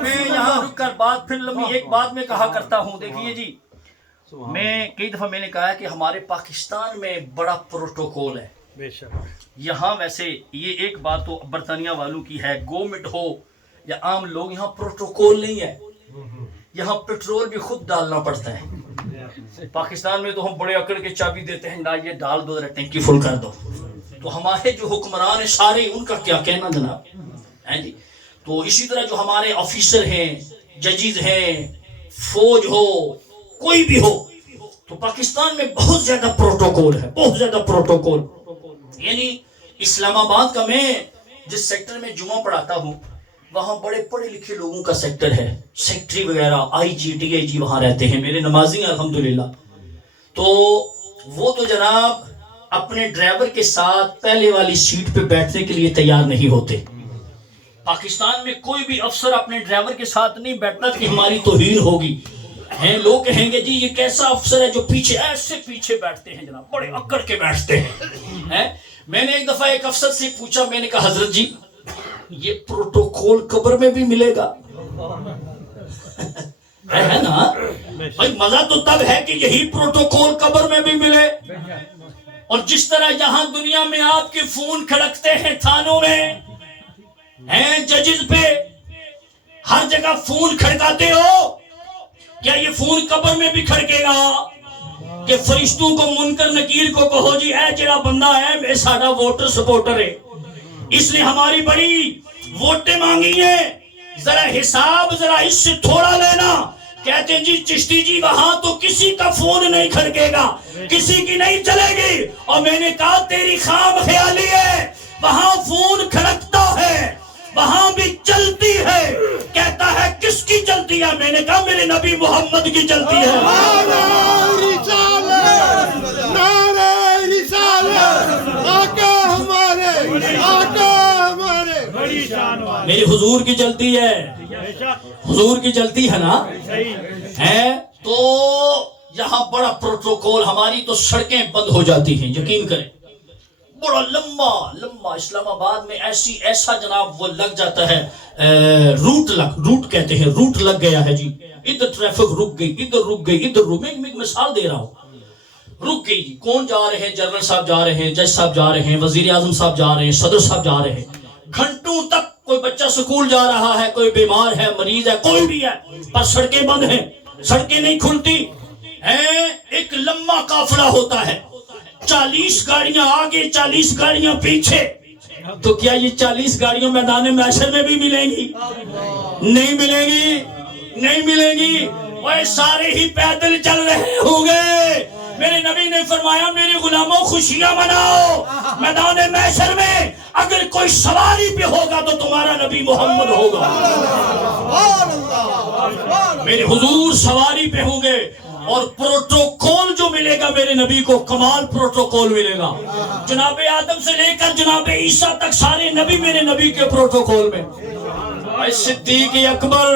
میں یہاں رک کر بات پھر لمبی ایک بات میں کہا کرتا ہوں. دیکھیے جی، میں کئی دفعہ میں نے کہا ہے کہ ہمارے پاکستان میں بڑا پروٹوکول ہے. یہاں ویسے یہ ایک بات تو برطانیہ والوں کی ہے، گورنمنٹ ہو یا عام لوگ، یہاں پروٹوکول نہیں ہے. یہاں پیٹرول بھی خود ڈالنا پڑتا ہے. پاکستان میں تو ہم بڑے اکڑ کے چابی دیتے ہیں، نہ یہ ڈال دو، ٹینکی فل کر دو. تو ہمارے جو حکمران ہیں سارے، ان کا کیا کہنا جناب جی. تو اسی طرح جو ہمارے آفیسر ہیں، ججز ہیں، فوج ہو، کوئی بھی ہو، تو پاکستان میں بہت زیادہ پروٹوکول ہے، بہت زیادہ پروٹوکول. یعنی اسلام آباد کا میں جس سیکٹر میں جمعہ پڑھاتا ہوں وہاں بڑے پڑھے لکھے لوگوں کا سیکٹر ہے، سیکٹری وغیرہ، آئی جی، ڈی آئی جی وہاں رہتے ہیں، میرے نمازی ہیں الحمدللہ. تو وہ تو جناب اپنے ڈرائیور کے ساتھ پہلے والی سیٹ پہ بیٹھنے کے لیے تیار نہیں ہوتے. پاکستان میں کوئی بھی افسر اپنے ڈرائیور کے ساتھ نہیں بیٹھتا کہ ہماری توہین ہوگی. لوگ کہیں گے جی یہ کیسا افسر ہے جو پیچھے ایسے پیچھے بیٹھتے ہیں، جناب بڑے اکڑ کے بیٹھتے ہیں. میں نے ایک دفعہ ایک افسر سے پوچھا، میں نے کہا حضرت جی یہ پروٹوکول قبر میں بھی ملے گا؟ ہے نا بھائی، مزہ تو تب ہے کہ یہی پروٹوکول قبر میں بھی ملے. اور جس طرح یہاں دنیا میں آپ کے فون کھڑکتے ہیں تھانوں میں ہیں ججز پہ ہر جگہ فون کھڑکاتے ہو، کیا یہ فون قبر میں بھی کھڑکے گا کہ فرشتوں کو منکر نکیر کو کہو جی اے جڑا بندہ ہے اے ساڈا ووٹر سپورٹر ہے، اس نے ہماری بڑی ووٹیں مانگی ہیں، ذرا حساب ذرا اس سے تھوڑا لینا. کہتے ہیں جی چشتی جی وہاں تو کسی کا فون نہیں کھڑکے گا، کسی کی نہیں چلے گی. اور میں نے کہا تیری خام خیالی ہے، وہاں فون کھڑکتا ہے، وہاں بھی چلتی ہے. کہتا ہے کس کی چلتی ہے؟ میں نے کہا میرے نبی محمد کی چلتی ہے. نعرہ رسالت، نعرہ رسالت، آقا ہمارے، آقا ہمارے. میری حضور کی چلتی ہے، حضور کی چلتی ہے نا ہے. تو یہاں بڑا پروٹوکول، ہماری تو سڑکیں بند ہو جاتی ہیں، یقین کریں بڑا لمبا اسلام آباد میں ایسا جناب وہ لگ جاتا ہے روٹ کہتے ہیں، روٹ لگ گیا ہے جی. ادھر ٹریفک رک گئی، ادھر رک گئی، ادھر رک گئی. میں مثال دے رہا ہوں، رک گئی جی. کون جا رہے ہیں؟ جنرل صاحب جا رہے ہیں، جج صاحب جا رہے ہیں، وزیر اعظم صاحب جا رہے ہیں، صدر صاحب جا رہے ہیں. گھنٹوں تک کوئی بچہ سکول جا رہا ہے، کوئی بیمار ہے، مریض ہے، کوئی بھی ہے، پر سڑکیں بند ہیں، سڑکیں نہیں کھلتی ہیں. ایک لمبا قافلہ ہوتا ہے، 40 گاڑیاں آگے 40 گاڑیاں پیچھے. تو کیا یہ 40 گاڑیوں میدان محشر میں بھی ملیں گی؟ نہیں ملیں گی، نہیں ملیں گی. وہ سارے ہی پیدل چل رہے ہوں گے. میرے نبی نے فرمایا میرے غلاموں خوشیاں مناؤ، میدان محشر میں اگر کوئی سواری پہ ہوگا تو تمہارا نبی محمد ہوگا. میرے حضور سواری پہ ہوں گے، اور پروٹوکول جو ملے گا میرے نبی کو کمال پروٹوکول ملے گا. جناب آدم سے لے کر جناب عیسیٰ تک سارے نبی میرے نبی کے پروٹوکول میں. صدیق اکبر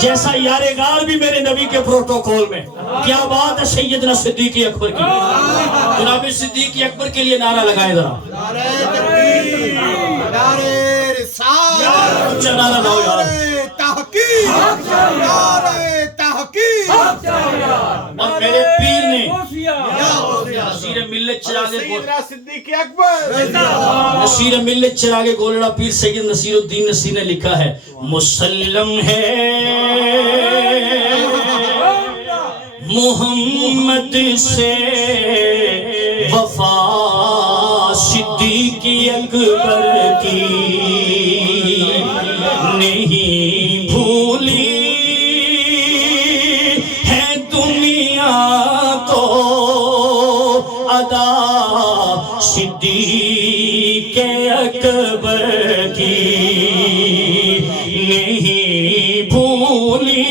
جیسا یار غار بھی میرے نبی کے پروٹوکول میں. کیا بات ہے سیدنا صدیق اکبر کی. جناب صدیق اکبر کے لیے نعرہ لگائیں ذرا. اچھا نعرہ لاؤ یار. اور میرے پیر نے نصیر ملت چراغ نصیر ملت چراغ گولڑا پیر سید نصیر الدین نصیر نے لکھا ہے مسلم ہے محمد سے وفا صدیق اکبر کی نہیں بھولی ہے دنیا کو ادا صدیق اکبر کی نہیں بھولی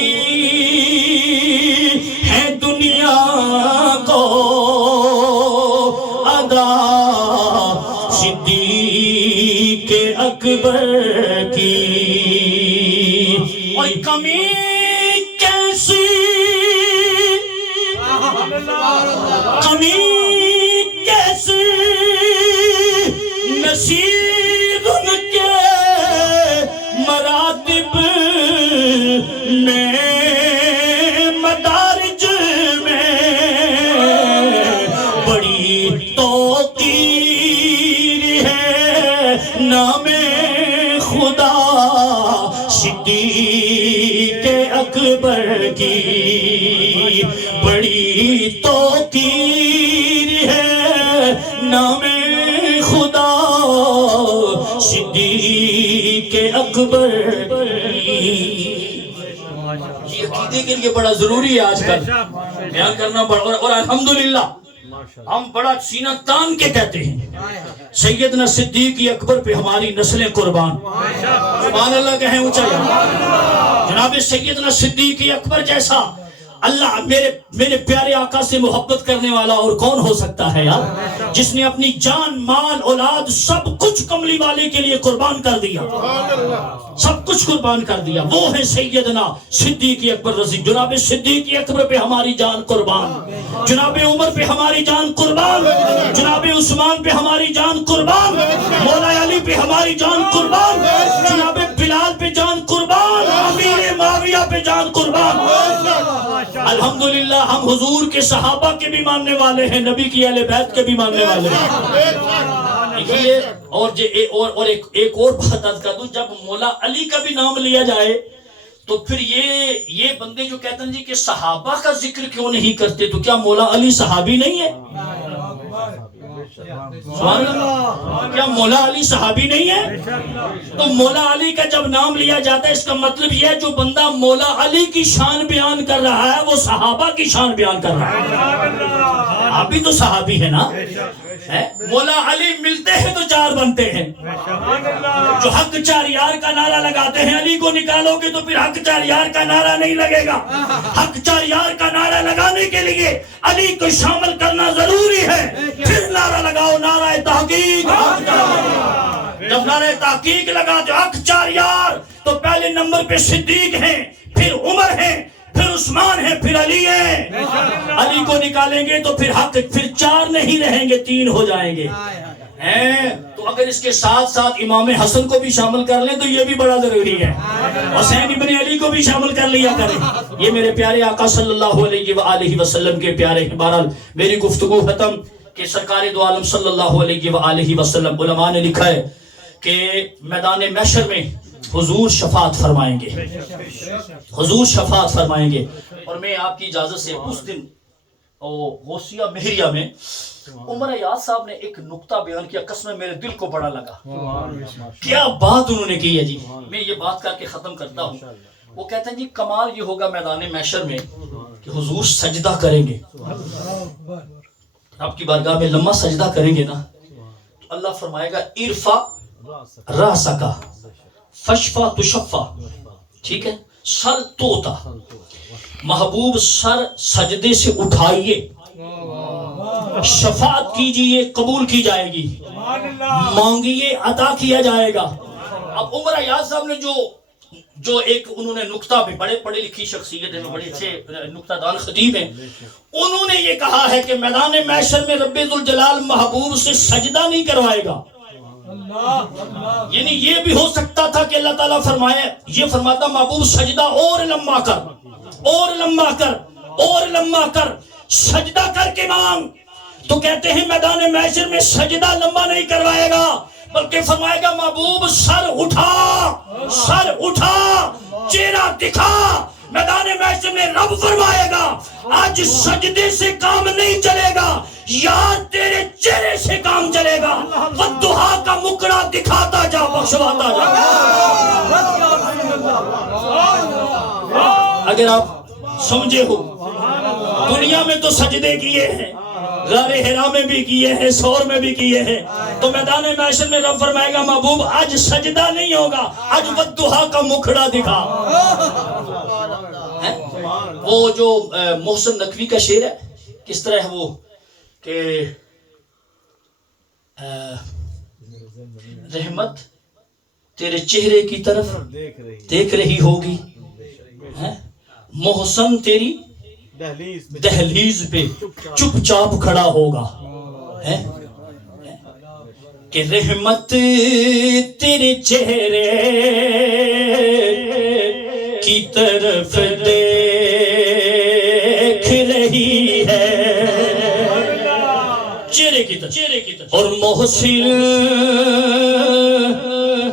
ہے دنیا کو ادا صدیق اکبر کی. اور کمی کیسی کمی کیسی نصیب ان کے مراتب میں مدارج میں بڑی توقیر ہے نام خدا صدیق اکبر کی بڑی توقیر ہے نام خدا صدیق اکبر کی. یہ عقیدے کے لیے بڑا ضروری ہے آج کل بیان کرنا بڑا. اور الحمدللہ ہم بڑا سینہ تان کے کہتے ہیں سیدنا صدیق اکبر پہ ہماری نسلیں قربان. سبحان اللہ کہیں اونچا. جناب سیدنا صدیق اکبر جیسا اللہ میرے پیارے آقا سے محبت کرنے والا اور کون ہو سکتا ہے یار, جس نے اپنی جان مال اولاد سب کچھ کملی والے کے لیے قربان کر دیا, سب کچھ قربان کر دیا. وہ ہے سیدنا صدیق اکبر رضی. جناب صدیق اکبر پہ ہماری جان قربان, جناب عمر پہ ہماری جان قربان, جناب عثمان پہ ہماری جان قربان, مولا علی پہ ہماری جان قربان, جناب بلال پہ جان قربان, امیر معاویہ پہ جان قربان. الحمدللہ ہم حضور کے صحابہ کے بھی ماننے والے ہیں، نبی کی اہل بیت کے بھی ماننے والے ہیں۔ دیکھیے اور ایک اور بات عرض کر دوں، جب مولا علی کا بھی نام لیا جائے تو پھر یہ بندے جو کہتے ہیں جی کہ صحابہ کا ذکر کیوں نہیں کرتے، تو کیا مولا علی صحابی نہیں ہے؟ سبحان اللہ، کیا مولا علی صحابی نہیں ہے؟ تو مولا علی کا جب نام لیا جاتا ہے اس کا مطلب یہ ہے جو بندہ مولا علی کی شان بیان کر رہا ہے وہ صحابہ کی شان بیان کر رہا ہے۔ آپ بھی تو صحابی ہیں نا؟ مولا علی ملتے ہیں تو چار بنتے ہیں۔ جو حق چار یار کا نعرہ لگاتے ہیں، علی کو نکالو گے تو پھر حق چار یار کا نعرہ نہیں لگے گا۔ حق چار یار کا نعرہ لگانے کے لیے علی کو شامل کرنا ضروری ہے، پھر نعرہ لگاؤ نعرہ تحقیق۔ جب نعرہ تحقیق لگاتے حق چار یار تو پہلے نمبر پہ صدیق ہیں، پھر عمر ہیں، پھر عثمان ہے، پھر علی ہے۔ علی کو نکالیں گے تو پھر حق پھر چار نہیں رہیں گے، تین ہو جائیں گے۔ تو اگر اس کے ساتھ ساتھ امام حسن کو بھی شامل کر لیں تو یہ بھی بڑا ضروری ہے، حسین ابن علی کو بھی شامل کر لیا کریں۔ یہ میرے پیارے آقا صلی اللہ علیہ وآلہ وسلم کے پیارے ہیں۔ بہرحال میری گفتگو ختم کہ سرکار دو عالم صلی اللہ علیہ وآلہ وسلم، علماء نے لکھا ہے کہ میدان محشر میں حضور شفاعت فرمائیں گے، حضور شفاعت فرمائیں گے۔ اور میں آپ کی اجازت سے اس دن غوثیہ مہریہ میں عمر ایاز صاحب نے ایک نقطہ بیان کیا، قسم میرے دل کو بڑا لگا۔ کیا بات انہوں نے کی ہے جی، میں یہ بات کر کے ختم کرتا ہوں۔ وہ کہتے ہیں جی کمال یہ ہوگا میدان محشر میں کہ حضور سجدہ کریں گے، آپ کی بارگاہ میں لمحہ سجدہ کریں گے نا تو اللہ فرمائے گا ارفع راسکا فشفا تشفا، ٹھیک ہے، سر توتا، محبوب سر سجدے سے اٹھائیے، شفاعت کیجئے قبول کی جائے گی، مانگیے عطا کیا جائے گا۔ اب عمر ایاز صاحب نے جو ایک انہوں نے نکتہ بھی، بڑے پڑھے لکھی شخصیت ہے، بڑے اچھے نکتہ دان خطیب ہیں، انہوں نے یہ کہا ہے کہ میدان محشر میں رب ذوالجلال محبوب سے سجدہ نہیں کروائے گا۔ یعنی یہ بھی ہو سکتا تھا کہ اللہ تعالیٰ فرمائے، یہ فرماتا محبوب سجدہ اور لمبا کر، اور لمبا کر، اور لمبا کر، سجدہ کر کے مانگ، تو کہتے ہیں میدان محشر میں سجدہ لمبا نہیں کروائے گا بلکہ فرمائے گا محبوب سر اٹھا، سر اٹھا، چہرہ دکھا۔ میدان محشر میں رب فرمائے گا آج سجدے سے کام نہیں چلے گا، یار تیرے چہرے سے کام چلے گا، والدحا کا مکڑا دکھاتا جا، بخشواتا جا۔ اگر آپ سمجھے ہو دنیا میں تو سجدے کیے ہیں، غار حرا میں بھی کیے ہیں، سور میں بھی کیے ہیں، تو میدان محشر میں رب فرمائے گا محبوب آج سجدہ نہیں ہوگا، آج والدحا کا مکھڑا دکھا۔ وہ جو محسن نقوی کا شعر ہے کس طرح ہے وہ کہ رحمت تیرے چہرے کی طرف دیکھ رہی ہوگی، محسن تیری دہلیز پہ چپ چاپ کھڑا ہوگا، کہ رحمت تیرے چہرے کی طرف دیکھ رہی ہے، چہرے کی طرف، اور محسن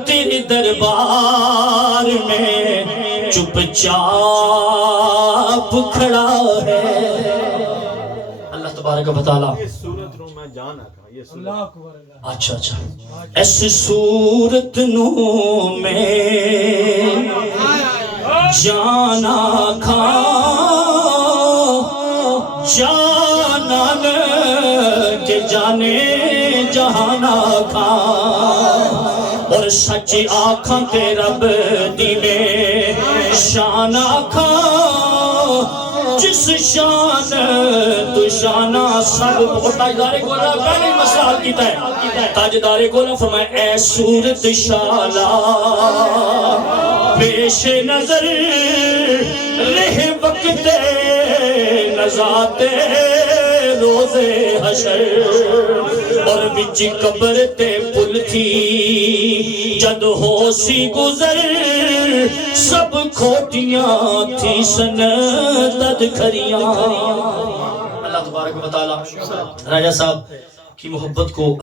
تیرے دربار میں چپ چاپ کھڑا ہے۔ اللہ تبارک و تعالیٰ اچھا ایس صورت نو میں جانا کھا، جانا کے جانے جہانا کھا، اور سچ آنکھاں کے رب دی میں شان آکھا، جس شان تو شانہ سب۔ اور تاجدار گولا پہلے مسئلہ حل کیتا ہے، تاجدار گولا فرمائے اے صورت شالا پیش نظر رہ وقت نزاتے روزے حشر اور بچ قبر تے پل تھی جد ہو سی گزر سب کھوٹیاں تھی سندد کھریاں اللہ تبارک و تعالی راجہ صاحب کی محبت کو